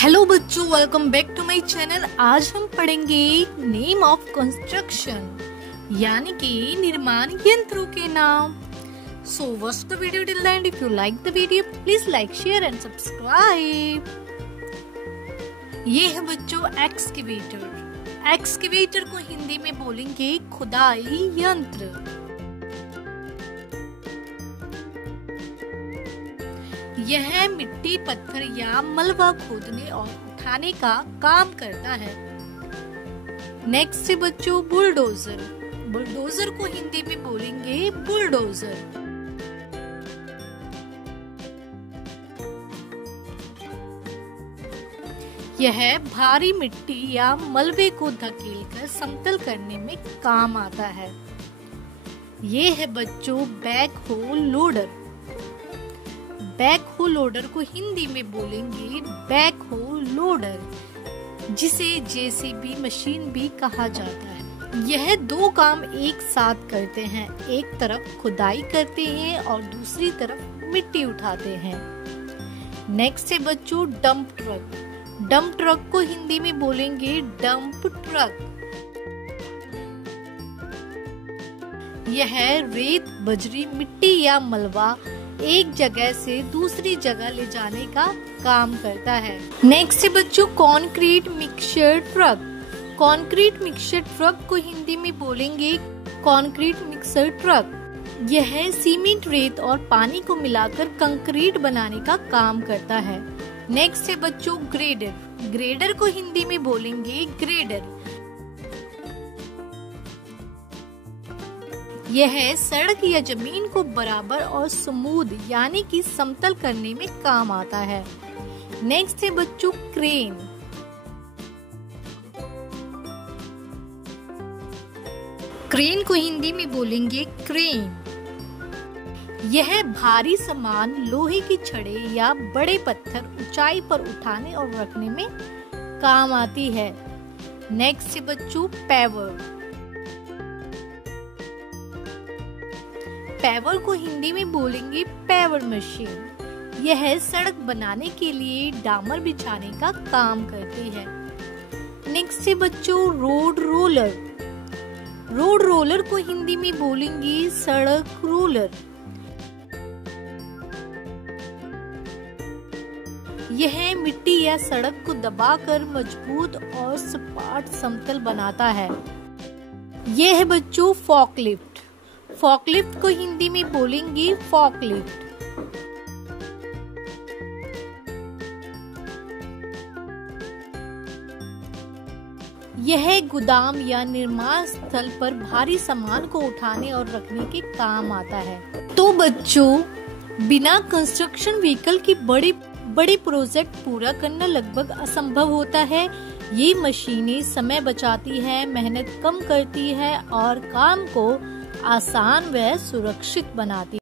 Hello बच्चों, welcome back to my channel. आज हम पढ़ेंगे नेम ऑफ कंस्ट्रक्शन यानी कि निर्माण यंत्रों के नाम। So watch the video till the end. If you like the video please like, share and subscribe. ये है बच्चों एक्सकेवेटर। एक्सकेवेटर को हिंदी में बोलेंगे खुदाई यंत्र। यह मिट्टी, पत्थर या मलबा खोदने और उठाने का काम करता है। नेक्स्ट है बच्चों बुलडोजर। बुलडोजर को हिंदी में बोलेंगे बुलडोजर। यह भारी मिट्टी या मलबे को धकेलकर समतल करने में काम आता है। ये है बच्चों बैकहो लोडर। बैकहो लोडर को हिंदी में बोलेंगे बैकहो लोडर, जिसे जेसीबी मशीन भी कहा जाता है। यह दो काम एक साथ करते हैं, एक तरफ खुदाई करते हैं और दूसरी तरफ मिट्टी उठाते हैं। नेक्स्ट है बच्चों डंप ट्रक। डंप ट्रक को हिंदी में बोलेंगे डंप ट्रक। यह रेत, बजरी, मिट्टी या मलबा एक जगह से दूसरी जगह ले जाने का काम करता है। नेक्स्ट है बच्चों concrete mixture truck. Concrete mixture truck को हिंदी में बोलेंगे कंक्रीट मिक्सर ट्रक। यह सीमेंट, रेत और पानी को मिलाकर कंक्रीट बनाने का काम करता है। नेक्स्ट है बच्चों ग्रेडर। ग्रेडर को हिंदी में बोलेंगे ग्रेडर। यह सड़क या जमीन को बराबर और स्मूथ यानी कि समतल करने में काम आता है। नेक्स्ट है बच्चों क्रेन। क्रेन को हिंदी में बोलेंगे क्रेन। यह भारी सामान, लोहे की छड़े या बड़े पत्थर ऊंचाई पर उठाने और रखने में काम आती है। नेक्स्ट है बच्चों पैवर। पैवर को हिंदी में बोलेंगे पैवर मशीन। यह सड़क बनाने के लिए डामर बिछाने का काम करती है। नेक्स्ट है बच्चों रोड रोलर। रोड रोलर को हिंदी में बोलेंगे सड़क रोलर। यह मिट्टी या सड़क को दबाकर मजबूत और सपाट समतल बनाता है। यह है बच्चों फॉकलिफ्ट। फॉकलिफ्ट को हिंदी में बोलेंगे फॉकलिफ्ट। यह गोदाम या निर्माण स्थल पर भारी सामान को उठाने और रखने के काम आता है। तो बच्चों बिना कंस्ट्रक्शन व्हीकल की बड़ी प्रोजेक्ट पूरा करना लगभग असंभव होता है। ये मशीनें समय बचाती है, मेहनत कम करती है और काम को आसान व सुरक्षित बनाती है।